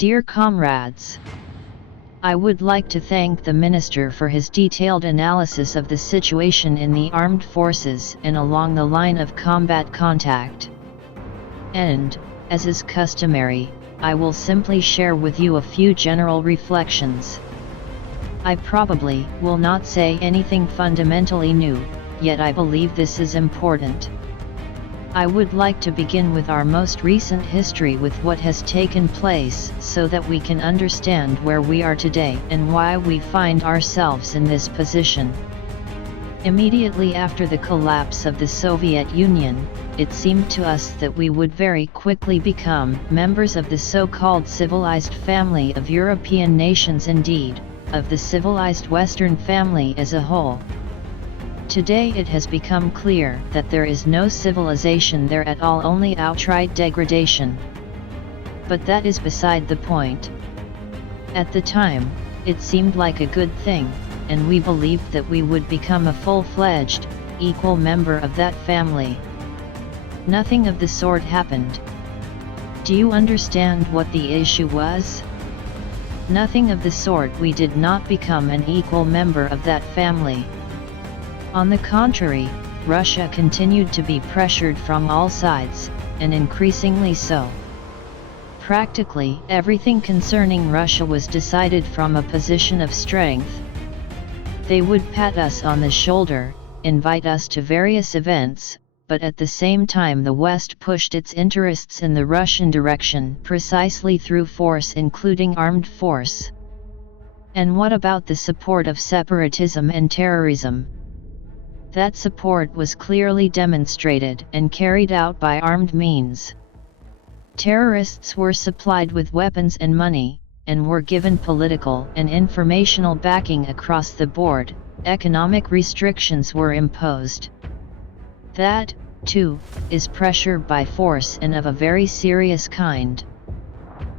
Dear comrades, I would like to thank the Minister for his detailed analysis of the situation in the armed forces and along the line of combat contact. And, as is customary, I will simply share with you a few general reflections. I probably will not say anything fundamentally new, yet I believe this is important. I would like to begin with our most recent history with what has taken place so that we can understand where we are today and why we find ourselves in this position. Immediately after the collapse of the Soviet Union, it seemed to us that we would very quickly become members of the so-called civilized family of European nations, indeed, of the civilized Western family as a whole. Today it has become clear that there is no civilization there at all, only outright degradation. But that is beside the point. At the time, it seemed like a good thing, and we believed that we would become a full-fledged, equal member of that family. Nothing of the sort happened. Do you understand what the issue was? Nothing of the sort. We did not become an equal member of that family. On the contrary, Russia continued to be pressured from all sides, and increasingly so. Practically everything concerning Russia was decided from a position of strength. They would pat us on the shoulder, invite us to various events, but at the same time the West pushed its interests in the Russian direction precisely through force, including armed force. And what about the support of separatism and terrorism? That support was clearly demonstrated and carried out by armed means. Terrorists were supplied with weapons and money, and were given political and informational backing across the board. Economic restrictions were imposed. That, too, is pressure by force, and of a very serious kind.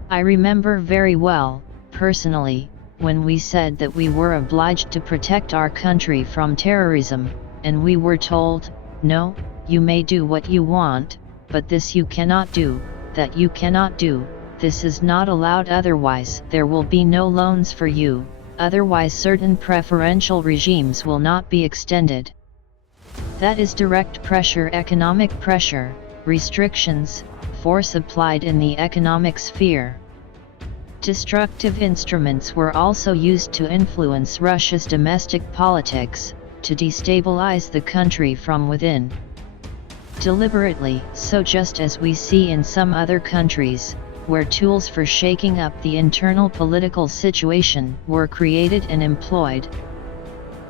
I remember very well, personally, when we said that we were obliged to protect our country from terrorism, and we were told, no, you may do what you want, but this you cannot do, that you cannot do, this is not allowed, otherwise there will be no loans for you, otherwise certain preferential regimes will not be extended. That is direct pressure, economic pressure, restrictions, force applied in the economic sphere. Destructive instruments were also used to influence Russia's domestic politics, to destabilize the country from within. Deliberately, so just as we see in some other countries, where tools for shaking up the internal political situation were created and employed.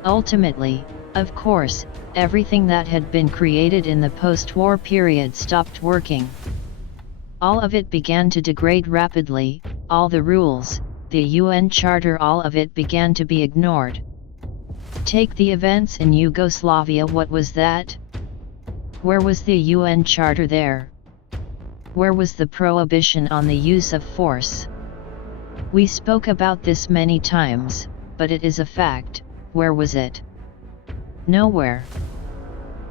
Ultimately, of course, everything that had been created in the post-war period stopped working. All of it began to degrade rapidly, all the rules, the UN Charter, all of it began to be ignored. Take the events in Yugoslavia. What was that? Where was the UN Charter there? Where was the prohibition on the use of force? We spoke about this many times, but it is a fact. Where was it? Nowhere.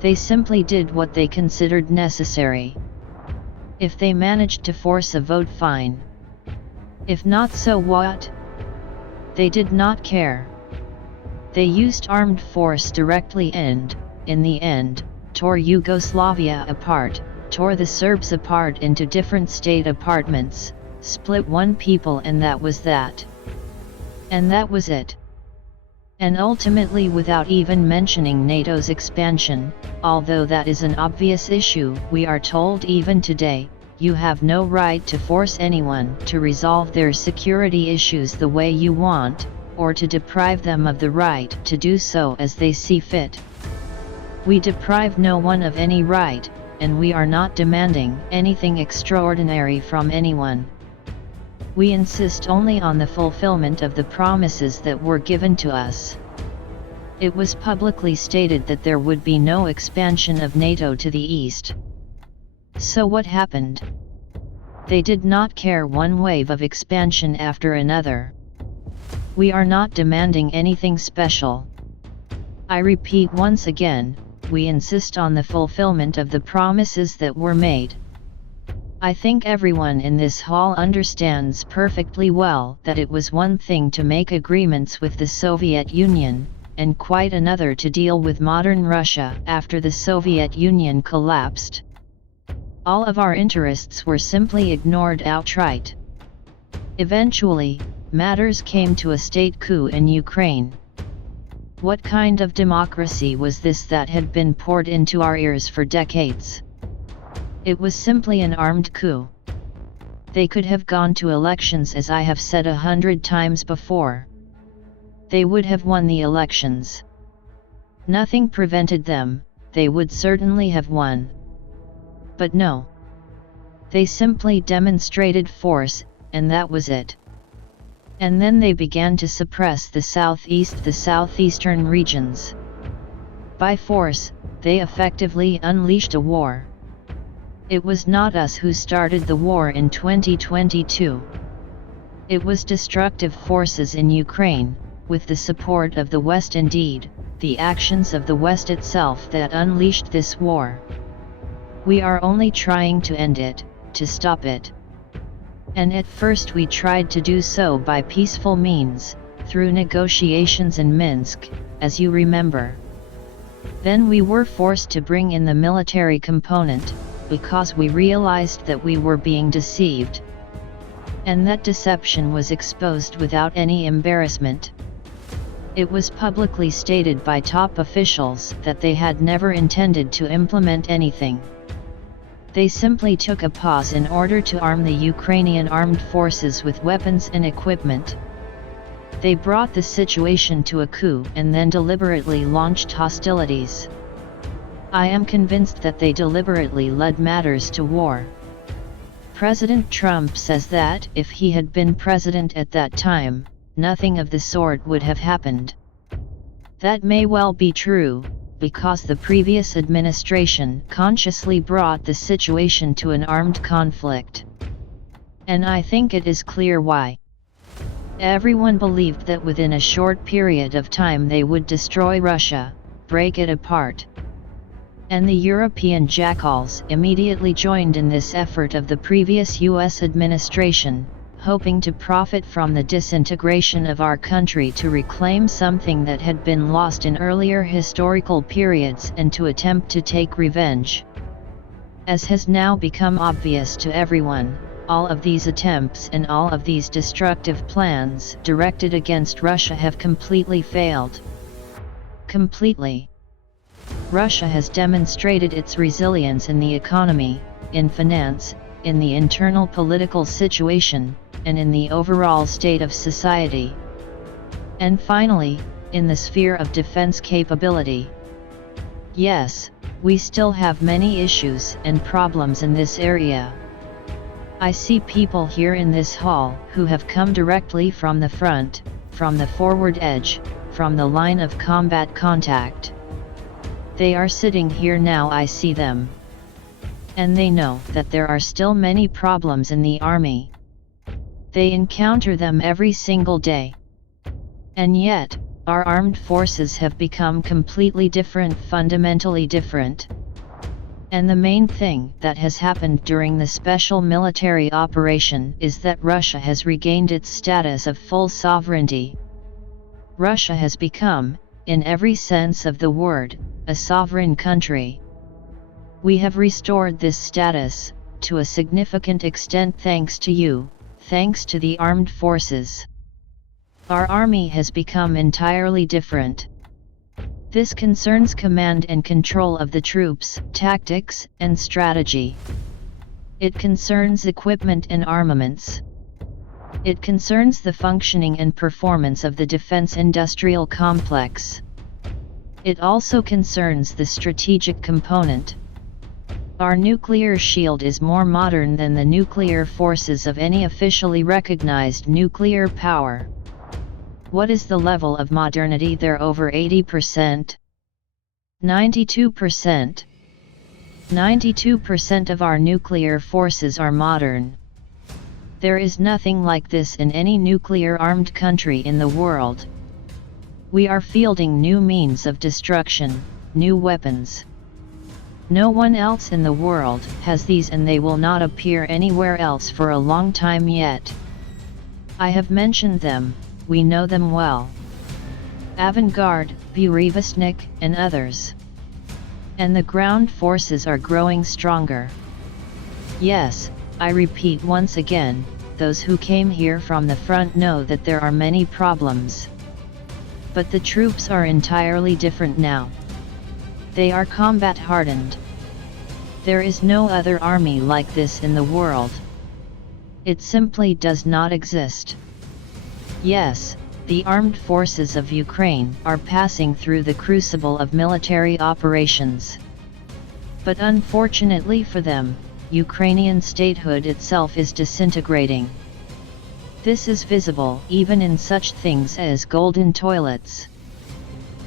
They simply did what they considered necessary. If they managed to force a vote, fine. If not, so what? They did not care. They used armed force directly and, in the end, tore Yugoslavia apart, tore the Serbs apart into different state apartments, split one people, and that was that. And that was it. And ultimately, without even mentioning NATO's expansion, although that is an obvious issue, we are told even today, you have no right to force anyone to resolve their security issues the way you want, or to deprive them of the right to do so as they see fit. We deprive no one of any right, and we are not demanding anything extraordinary from anyone. We insist only on the fulfillment of the promises that were given to us. It was publicly stated that there would be no expansion of NATO to the east. So what happened? They did not care. One wave of expansion after another. We are not demanding anything special. I repeat once again, we insist on the fulfillment of the promises that were made. I think everyone in this hall understands perfectly well that it was one thing to make agreements with the Soviet Union, and quite another to deal with modern Russia after the Soviet Union collapsed. All of our interests were simply ignored outright. Eventually, matters came to a state coup in Ukraine. What kind of democracy was this that had been poured into our ears for decades? It was simply an armed coup. They could have gone to elections, as I have said 100 times before. They would have won the elections. Nothing prevented them, they would certainly have won. But no. They simply demonstrated force, and that was it. And then they began to suppress the southeastern regions. By force, they effectively unleashed a war. It was not us who started the war in 2022. It was destructive forces in Ukraine, with the support of the West, indeed, the actions of the West itself, that unleashed this war. We are only trying to end it, to stop it. And at first we tried to do so by peaceful means, through negotiations in Minsk, as you remember. Then we were forced to bring in the military component, because we realized that we were being deceived. And that deception was exposed without any embarrassment. It was publicly stated by top officials that they had never intended to implement anything. They simply took a pause in order to arm the Ukrainian armed forces with weapons and equipment. They brought the situation to a coup and then deliberately launched hostilities. I am convinced that they deliberately led matters to war. President Trump says that if he had been president at that time, nothing of the sort would have happened. That may well be true, because the previous administration consciously brought the situation to an armed conflict. And I think it is clear why. Everyone believed that within a short period of time they would destroy Russia, break it apart. And the European jackals immediately joined in this effort of the previous US administration, hoping to profit from the disintegration of our country to reclaim something that had been lost in earlier historical periods and to attempt to take revenge. As has now become obvious to everyone, all of these attempts and all of these destructive plans directed against Russia have completely failed. Completely. Russia has demonstrated its resilience in the economy, in finance, in the internal political situation, and in the overall state of society. And finally, in the sphere of defense capability. Yes, we still have many issues and problems in this area. I see people here in this hall who have come directly from the front, from the forward edge, from the line of combat contact. They are sitting here now, I see them. And they know that there are still many problems in the army. They encounter them every single day. And yet, our armed forces have become completely different, fundamentally different. And the main thing that has happened during the special military operation is that Russia has regained its status of full sovereignty. Russia has become, in every sense of the word, a sovereign country. We have restored this status, to a significant extent thanks to you, thanks to the armed forces. Our army has become entirely different. This concerns command and control of the troops, tactics, and strategy. It concerns equipment and armaments. It concerns the functioning and performance of the defense industrial complex. It also concerns the strategic component. Our nuclear shield is more modern than the nuclear forces of any officially recognized nuclear power. What is the level of modernity there? Over 80%? 92%? 92% of our nuclear forces are modern. There is nothing like this in any nuclear-armed country in the world. We are fielding new means of destruction, new weapons. No one else in the world has these, and they will not appear anywhere else for a long time yet. I have mentioned them, we know them well. Avant-garde, Burevestnik, and others. And the ground forces are growing stronger. Yes, I repeat once again, those who came here from the front know that there are many problems. But the troops are entirely different now. They are combat hardened. There is no other army like this in the world. It simply does not exist. Yes, the armed forces of Ukraine are passing through the crucible of military operations. But unfortunately for them, Ukrainian statehood itself is disintegrating. This is visible even in such things as golden toilets.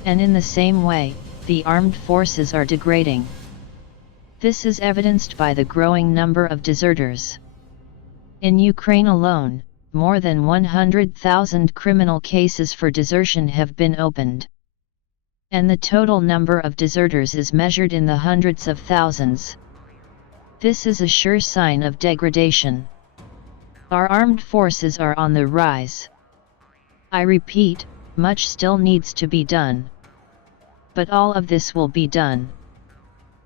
And in the same way, the armed forces are degrading. This is evidenced by the growing number of deserters. In Ukraine alone, more than 100,000 criminal cases for desertion have been opened. And the total number of deserters is measured in the hundreds of thousands. This is a sure sign of degradation. Our armed forces are on the rise. I repeat, much still needs to be done. But all of this will be done.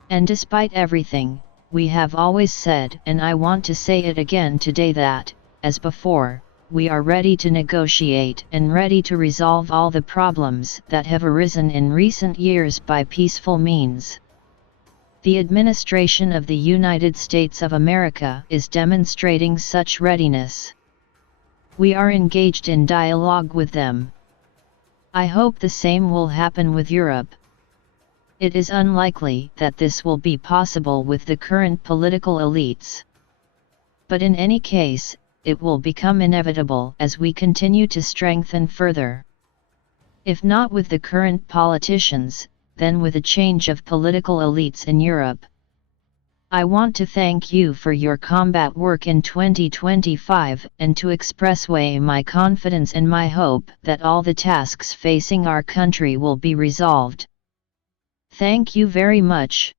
And despite everything, we have always said, and I want to say it again today, that, as before, we are ready to negotiate and ready to resolve all the problems that have arisen in recent years by peaceful means. The administration of the United States of America is demonstrating such readiness. We are engaged in dialogue with them. I hope the same will happen with Europe. It is unlikely that this will be possible with the current political elites. But in any case, it will become inevitable as we continue to strengthen further. If not with the current politicians, then with a change of political elites in Europe. I want to thank you for your combat work in 2025 and to express my confidence and my hope that all the tasks facing our country will be resolved. Thank you very much.